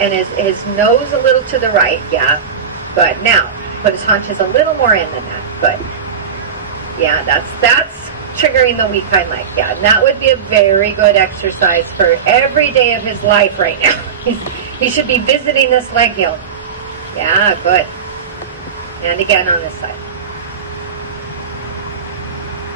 And his nose a little to the right. Yeah. Good. Now, put his haunches a little more in than that. Good. Yeah, that's triggering the weak hind leg. Yeah, and that would be a very good exercise for every day of his life right now. He should be visiting this leg heel. Yeah, good. And again on this side.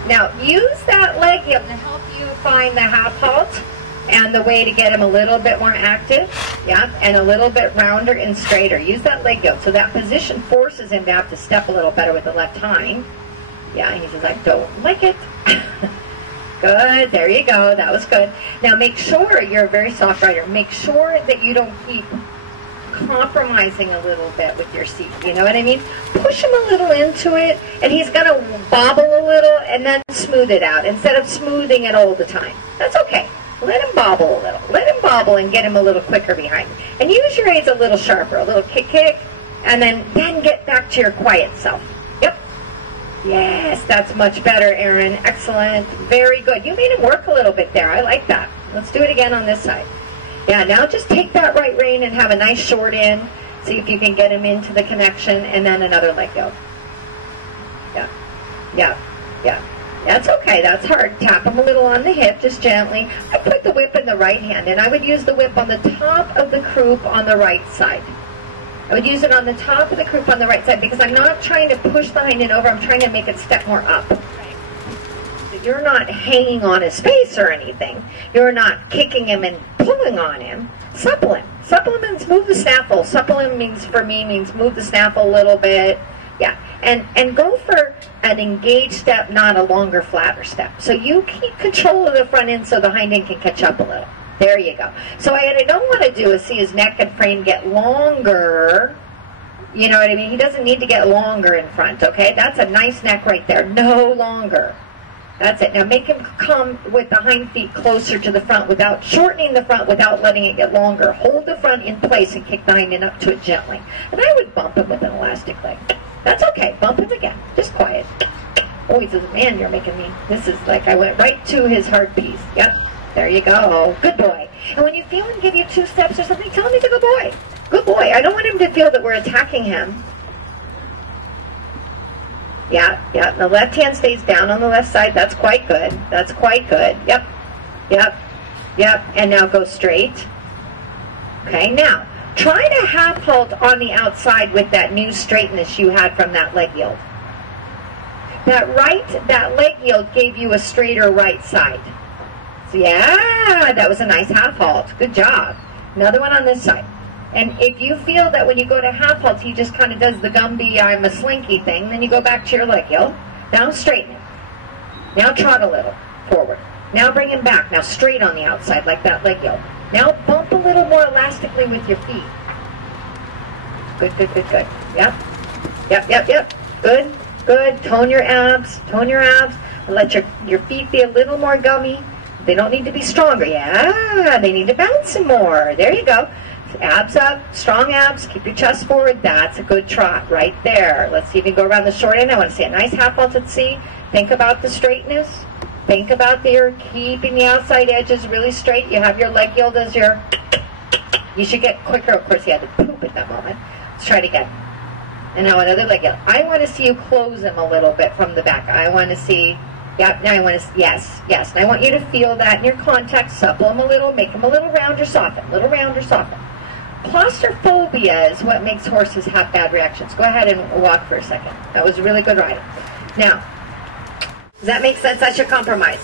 Now, use that leg heel to help you find the half halt and the way to get him a little bit more active, yeah, and a little bit rounder and straighter. Use that leg heel. So that position forces him to have to step a little better with the left hind. Yeah, and he says, I don't like it. Good, there you go. That was good. Now make sure, you're a very soft rider, make sure that you don't keep compromising a little bit with your seat. You know what I mean? Push him a little into it, and he's going to bobble a little and then smooth it out instead of smoothing it all the time. That's okay. Let him bobble a little. Let him bobble and get him a little quicker behind. And use your aids a little sharper, a little kick, and then get back to your quiet self. Yep. Yes, that's much better, Erin. Excellent. Very good. You made him work a little bit there. I like that. Let's do it again on this side. Yeah, now just take that right rein and have a nice short in. See if you can get him into the connection, and then another leg go. Yeah. Yeah. Yeah. That's okay. That's hard. Tap him a little on the hip, just gently. I put the whip in the right hand, and I would use the whip on the top of the croup on the right side. I would use it on the top of the croup on the right side because I'm not trying to push the hind end over. I'm trying to make it step more up. So you're not hanging on his face or anything. You're not kicking him and pulling on him. Supple him. Supple means move the snaffle. Supple him means, for me, means move the snaffle a little bit. Yeah. And go for an engaged step, not a longer, flatter step. So you keep control of the front end so the hind end can catch up a little. There you go. So what I don't want to do is see his neck and frame get longer. You know what I mean? He doesn't need to get longer in front, okay? That's a nice neck right there. No longer. That's it. Now make him come with the hind feet closer to the front without shortening the front, without letting it get longer. Hold the front in place and kick the hind end up to it gently. And I would bump him with an elastic leg. That's okay. Bump him again. Just quiet. Oh, he says, man, you're making me. This is like I went right to his heart piece. Yep. There you go. Good boy. And when you feel him give you 2 steps or something, tell him he's a good boy. Good boy. I don't want him to feel that we're attacking him. Yeah, yeah. The left hand stays down on the left side. That's quite good. That's quite good. Yep. Yep. Yep. And now go straight. Okay, now try to half halt on the outside with that new straightness you had from that leg yield. That leg yield gave you a straighter right side. So yeah, that was a nice half halt. Good job. Another one on this side. And if you feel that when you go to half halt, he just kind of does the Gumby, I'm a slinky thing, then you go back to your leg yield. Now straighten it. Now trot a little forward. Now bring him back. Now straight on the outside like that leg yield. Now bump a little more elastically with your feet. Good, good, good, good. Yep. Yep, yep, yep. Good, good. Tone your abs. Tone your abs. And let your feet be a little more gummy. They don't need to be stronger. Yeah, they need to bounce some more. There you go. Abs up, strong abs, keep your chest forward. That's a good trot right there. Let's see if you can go around the short end. I want to see a nice half vaulted C. Think about the straightness. Think about your keeping the outside edges really straight. You have your leg yield as your... You should get quicker. Of course, you had to poop at that moment. Let's try it again. And now another leg yield. I want to see you close him a little bit from the back. I want to see... Yep, now I want to... Yes, yes. And I want you to feel that in your contact. Supple him a little. Make him a little rounder, soften. A little rounder, soften. Claustrophobia is what makes horses have bad reactions. Go ahead and walk for a second. That was a really good riding. Now, does that make sense? That's your compromise.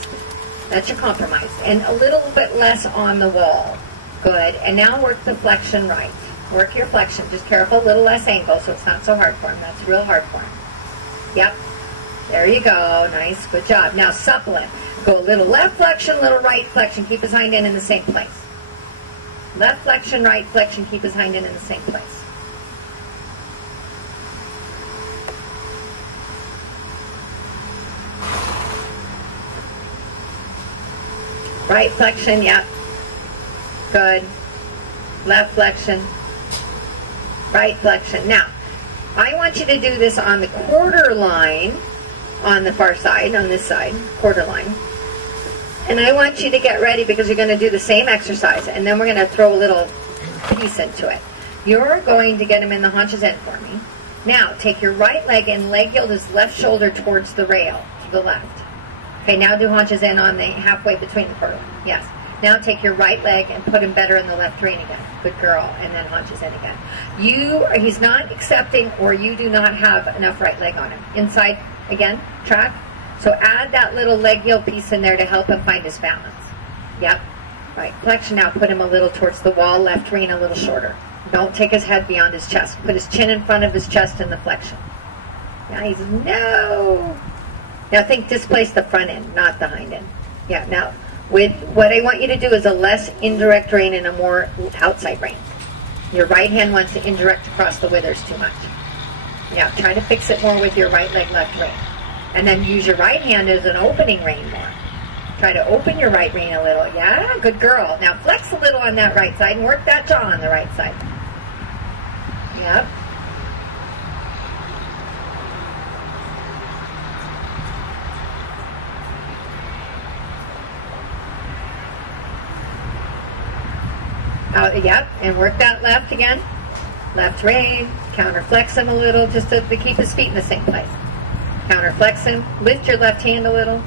That's your compromise. And a little bit less on the wall. Good. And now work the flexion right. Work your flexion. Just careful, a little less angle so it's not so hard for him. That's real hard for him. Yep. There you go. Nice. Good job. Now supple him. Go a little left flexion, little right flexion. Keep his hind end in the same place. Left flexion, right flexion, keep his hind end in the same place. Right flexion, yep. Good. Left flexion. Right flexion. Now, I want you to do this on the quarter line on the far side, on this side, quarter line. And I want you to get ready because you're going to do the same exercise. And then we're going to throw a little piece into it. You're going to get him in the haunches end for me. Now, take your right leg and leg yield his left shoulder towards the rail, to the left. Okay, now do haunches in on the halfway between the portal. Yes. Now take your right leg and put him better in the left rein again. Good girl. And then haunches in again. He's not accepting, or you do not have enough right leg on him. Inside, again, track. So add that little leg yield piece in there to help him find his balance. Yep. Right. Flexion now, put him a little towards the wall, left rein a little shorter. Don't take his head beyond his chest. Put his chin in front of his chest in the flexion. Now he's, no. Now think displace the front end, not the hind end. Yeah, now with what I want you to do is a less indirect rein and a more outside rein. Your right hand wants to indirect across the withers too much. Yeah, try to fix it more with your right leg, left rein. And then use your right hand as an opening rein more. Try to open your right rein a little. Yeah, good girl. Now flex a little on that right side and work that jaw on the right side. Yep. Yep, and work that left again. Left rein, counter flex him a little just to keep his feet in the same place. Counter flex him, lift your left hand a little.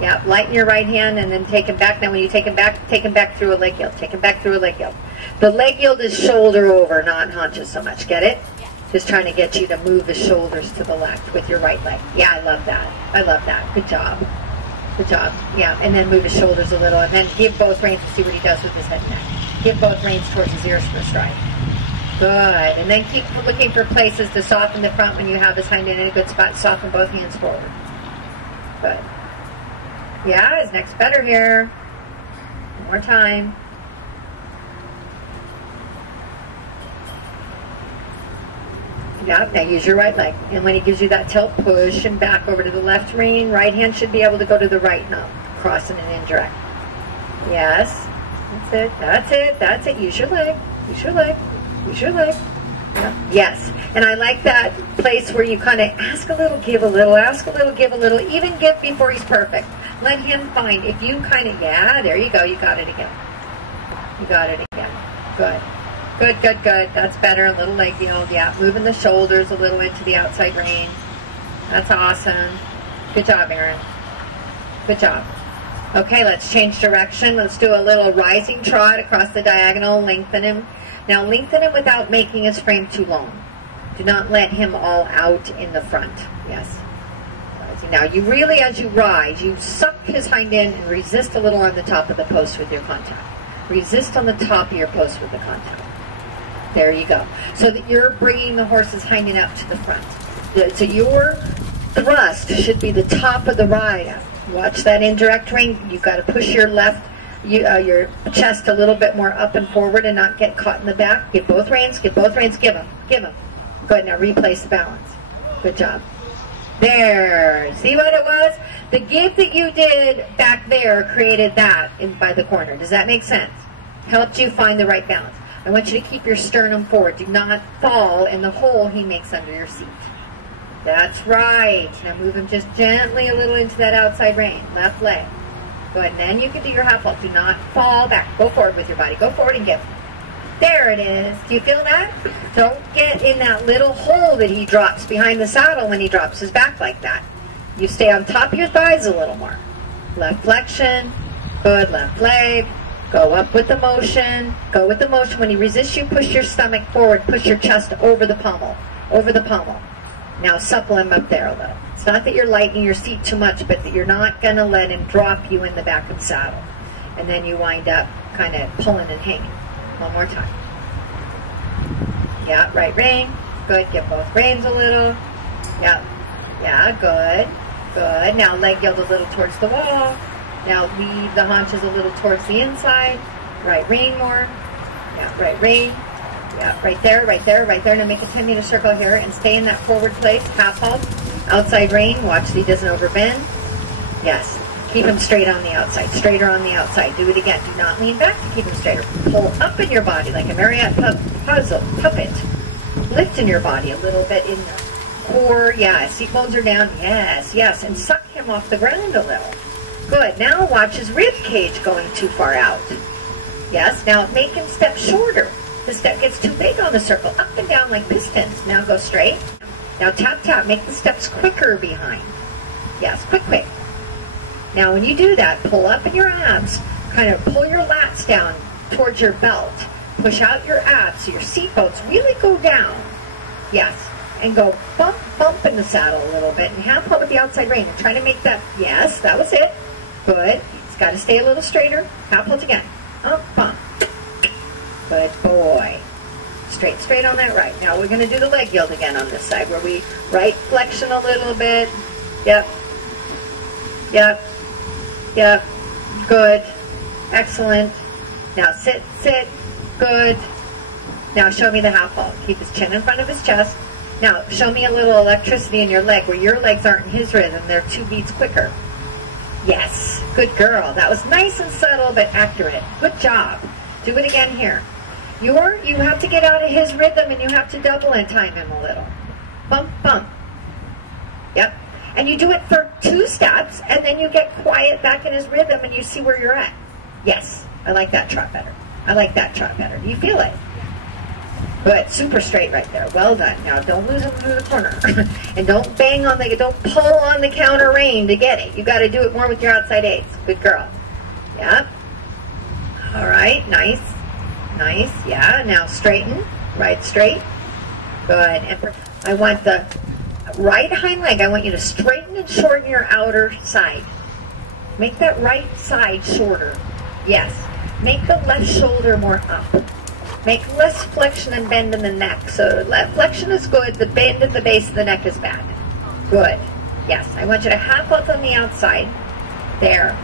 Yeah, lighten your right hand and then take him back. Now when you take him back through a leg yield. Take him back through a leg yield. The leg yield is shoulder over, not haunches so much. Get it? Yeah. Just trying to get you to move the shoulders to the left with your right leg. Yeah, I love that. I love that. Good job. Good job. Yeah, and then move his shoulders a little and then give both reins to see what he does with his head and neck. Give both reins towards his ears for the stride. Good. And then keep looking for places to soften the front when you have his hind end in a good spot. Soften both hands forward. Good. Yeah, his neck's better here. One more time. Yeah, now use your right leg. And when he gives you that tilt, push him back over to the left rein. Right hand should be able to go to the right now. Crossing and indirect. Yes. That's it. That's it. That's it. Use your leg. Use your leg. Use your leg. Yeah. Yes. And I like that place where you kind of ask a little, give a little, ask a little, give a little, even give before he's perfect. Let him find, if you kind of, yeah, there you go. You got it again. You got it again. Good. Good, good, good. That's better. A little leg yield. Yeah. Moving the shoulders a little into the outside rein. That's awesome. Good job, Erin. Good job. Okay, let's change direction. Let's do a little rising trot across the diagonal. Lengthen him. Now lengthen him without making his frame too long. Do not let him all out in the front. Yes. Rising. Now you really, as you rise, you suck his hind end and resist a little on the top of the post with your contact. Resist on the top of your post with the contact. There you go. So that you're bringing the horse's hind end up to the front. So your thrust should be the top of the ride. Watch that indirect rein. You've got to push your left, your chest a little bit more up and forward and not get caught in the back. Give both reins, give both reins, give them, give them. Good, now replace the balance. Good job. There. See what it was? The give that you did back there created that by the corner. Does that make sense? Helped you find the right balance. I want you to keep your sternum forward. Do not fall in the hole he makes under your seat. That's right. Now move him just gently a little into that outside rein. Left leg. Go ahead, and then you can do your half vault. Do not fall back. Go forward with your body. Go forward and give. There it is. Do you feel that? Don't get in that little hole that he drops behind the saddle when he drops his back like that. You stay on top of your thighs a little more. Left flexion. Good. Left leg. Go up with the motion. Go with the motion. When he resists you, push your stomach forward. Push your chest over the pommel. Over the pommel. Now supple him up there a little. It's not that you're lightening your seat too much, but that you're not going to let him drop you in the back of the saddle. And then you wind up kind of pulling and hanging. One more time. Yeah, right rein. Good. Give both reins a little. Yeah. Yeah, good. Good. Now leg yield a little towards the wall. Now leave the haunches a little towards the inside. Right rein more. Yeah, right rein. Yeah, right there, right there, right there. Now make a 10-meter circle here and stay in that forward place. Half halt. Outside rein. Watch that he doesn't overbend. Yes. Keep him straight on the outside. Straighter on the outside. Do it again. Do not lean back to keep him straighter. Pull up in your body like a Marriott puppet. Lift in your body a little bit in the core. Yeah, seat bones are down. Yes, yes. And suck him off the ground a little. Good. Now watch his rib cage going too far out. Yes. Now make him step shorter. the step gets too big on the circle. Up and down like pistons. Now go straight. Now tap, tap. Make the steps quicker behind. Yes, quick, quick. Now when you do that, pull up in your abs. Kind of pull your lats down towards your belt. Push out your abs so your seat bones really go down. Yes. And go bump, bump in the saddle a little bit. And half hold with the outside rein. And try to make that. Yes, that was it. Good. It's got to stay a little straighter. Half hold again. Up, bump. Good boy. Straight, straight on that right. Now we're going to do the leg yield again on this side where we right flexion a little bit. Yep. Yep. Yep. Good. Excellent. Now sit, sit. Good. Now show me the half halt. Keep his chin in front of his chest. Now show me a little electricity in your leg where your legs aren't in his rhythm. They're 2 beats quicker. Yes. Good girl. That was nice and subtle but accurate. Good job. Do it again here. You have to get out of his rhythm and you have to double and time him a little. Bump, bump. Yep. And you do it for 2 steps and then you get quiet back in his rhythm and you see where you're at. Yes. I like that trot better. I like that trot better. Do you feel it? Good. Super straight right there. Well done. Now don't lose him through the corner. And don't don't pull on the counter rein to get it. You got to do it more with your outside aids. Good girl. Yep. All right. Nice. Nice. Yeah. Now straighten. Right straight. Good. And I want the right hind leg. I want you to straighten and shorten your outer side. Make that right side shorter. Yes. Make the left shoulder more up. Make less flexion and bend in the neck. So left flexion is good. The bend at the base of the neck is bad. Good. Yes. I want you to half up on the outside. There.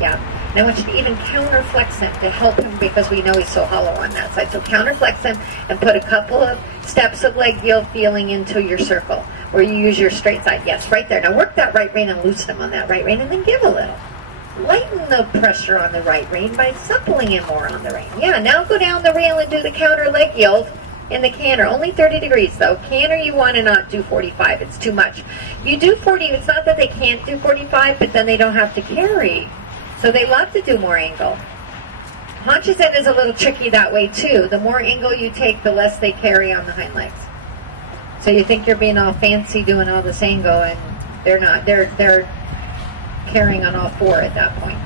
Yeah. And I want you to even counterflex him to help him because we know he's so hollow on that side. So counterflex him and put a couple of steps of leg yield feeling into your circle where you use your straight side. Yes, right there. Now work that right rein and loosen him on that right rein and then give a little. Lighten the pressure on the right rein by suppling him more on the rein. Yeah, now go down the rail and do the counter leg yield in the canter. Only 30 degrees though. Canter you want to not do 45. It's too much. You do 40. It's not that they can't do 45, but then they don't have to carry. So they love to do more angle. Haunches end is a little tricky that way too. The more angle you take, the less they carry on the hind legs. So you think you're being all fancy doing all this angle and they're not. They're carrying on all 4 at that point.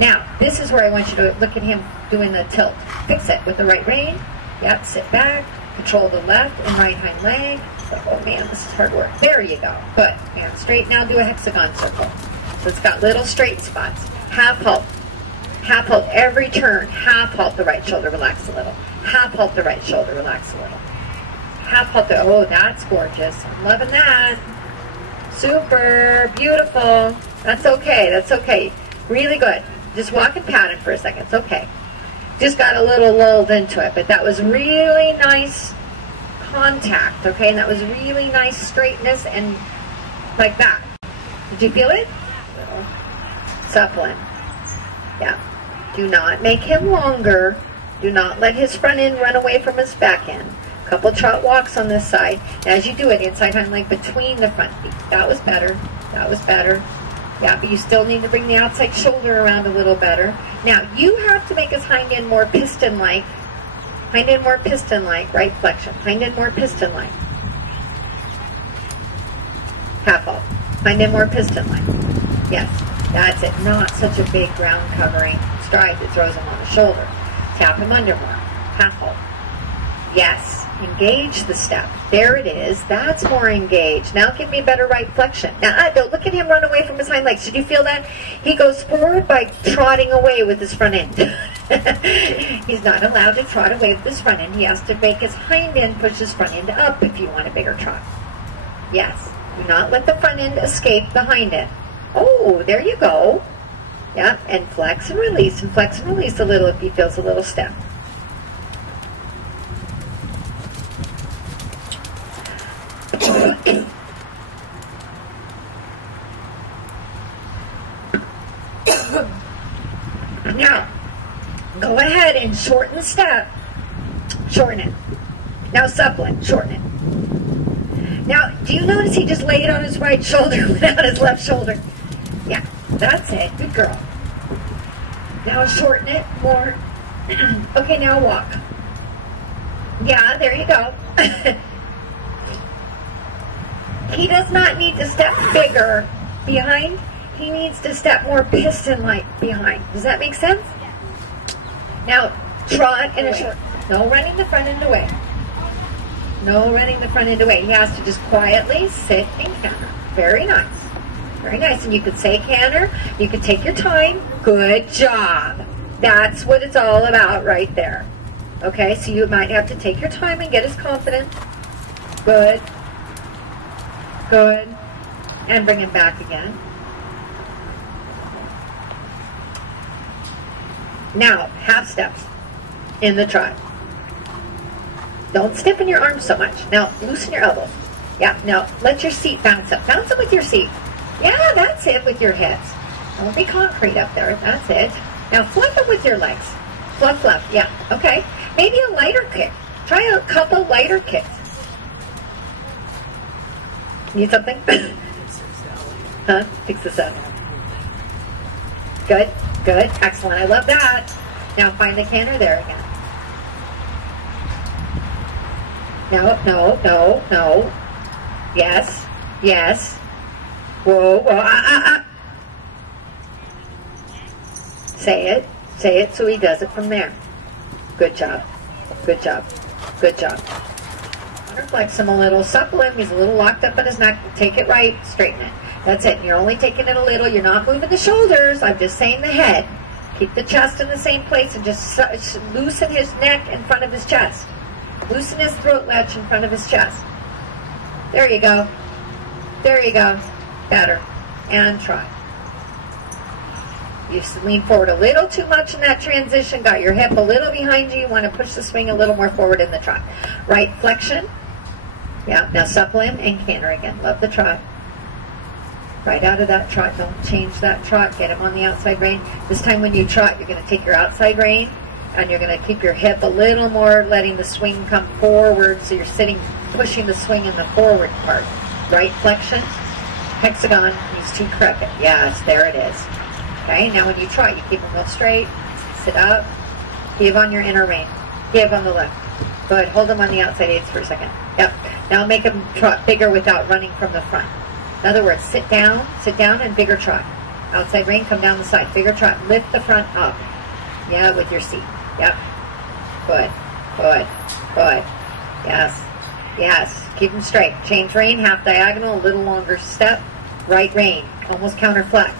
Now, this is where I want you to look at him doing the tilt. Fix it with the right rein. Yep, sit back. Control the left and right hind leg. Oh man, this is hard work. There you go. Good. And straight. Now do a hexagon circle. So it's got little straight spots. Half halt. Half halt every turn. Half halt the right shoulder, relax a little. Half halt the right shoulder, relax a little. Half halt the, oh, that's gorgeous. I'm loving that. Super. Beautiful. That's okay. That's okay. Really good. Just walk and pat it for a second. It's okay. Just got a little lulled into it, but that was really nice contact, okay? And that was really nice straightness and like that. Did you feel it? Suppling. Yeah. Do not make him longer. Do not let his front end run away from his back end. Couple trot walks on this side. As you do it, inside hind leg between the front feet. That was better. That was better. Yeah, but you still need to bring the outside shoulder around a little better. Now, you have to make his hind end more piston-like. Hind end more piston-like, right flexion. Hind end more piston-like. Half halt. Hind end more piston-like. Yes, that's it. Not such a big ground covering stride that throws him on the shoulder. Tap him under more. Half halt. Yes. Engage the step. There it is. That's more engaged. Now give me a better right flexion. Now, don't look at him run away from his hind legs. Did you feel that? He goes forward by trotting away with his front end. He's not allowed to trot away with his front end. He has to make his hind end push his front end up if you want a bigger trot. Yes. Do not let the front end escape the hind end. Oh, there you go. Yeah, and flex and release a little if he feels a little stiff. Now, go ahead and shorten the step. Shorten it. Now supplement. Shorten it. Now, do you notice he just laid on his right shoulder without his left shoulder? Yeah, that's it. Good girl. Now shorten it more. Okay, now walk. Yeah, there you go. He does not need to step bigger behind. He needs to step more piston-like behind. Does that make sense? Now, trot in a short. No running the front end away. No running the front end away. He has to just quietly sit and canter. Very nice. Very nice. And you could say canter. You could take your time. Good job. That's what it's all about right there. Okay, so you might have to take your time and get his confidence. Good. Good. And bring him back again. Now, half steps in the trot. Don't stiffen your arms so much. Now, loosen your elbows. Yeah, now let your seat bounce up. Bounce up with your seat. Yeah, that's it with your hips. Don't be concrete up there. That's it. Now, fluff it with your legs. Fluff, fluff. Yeah, okay. Maybe a lighter kick. Try a couple lighter kicks. Need something? Huh? Fix this up. Good, good, excellent. I love that. Now find the canter there again. No, no, no, no. Yes, yes. Whoa, whoa, Say it so he does it from there. Good job, good job, good job. Flex him a little, supple him. He's a little locked up in his neck. Take it right, straighten it. That's it. You're only taking it a little. You're not moving the shoulders. I'm just saying the head. Keep the chest in the same place and just loosen his neck in front of his chest. Loosen his throat ledge in front of his chest. There you go. There you go. Better. And try. You lean forward a little too much in that transition. Got your hip a little behind you. You want to push the swing a little more forward in the trot. Right flexion. Yeah. Now supple him and canter again. Love the trot. Right out of that trot. Don't change that trot. Get him on the outside rein. This time when you trot, you're going to take your outside rein and you're going to keep your hip a little more, letting the swing come forward. So you're sitting, pushing the swing in the forward part. Right flexion. Hexagon. Needs to correct it. Yes, there it is. Okay, now when you trot, you keep them real straight. Sit up. Give on your inner rein. Give on the left. Good. Hold them on the outside aids for a second. Yep. Now make them trot bigger without running from the front. In other words, sit down and bigger trot. Outside rein, come down the side. Bigger trot. Lift the front up. Yeah, with your seat. Yep. Good. Good. Good. Yes. Yes. Keep them straight. Change rein, half diagonal, a little longer step. Right rein. Almost counterflex.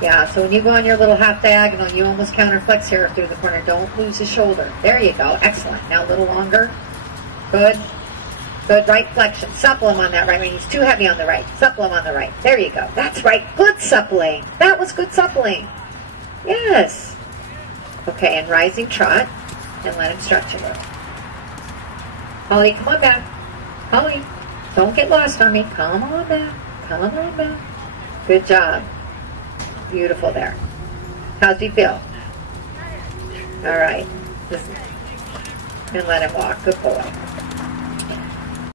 Yeah, so when you go on your little half diagonal, you almost counterflex here through the corner. Don't lose the shoulder. There you go. Excellent. Now a little longer. Good. Good. Right flexion. Supple him on that right rein. He's too heavy on the right. Supple him on the right. There you go. That's right. Good suppling. That was good suppling. Yes. Okay, and rising trot. And let him stretch a little. Holly, come on back. Holly, don't get lost on me. Come on back. Come on back. Good job. Beautiful there. How do you feel? All right. And let him walk. Good boy.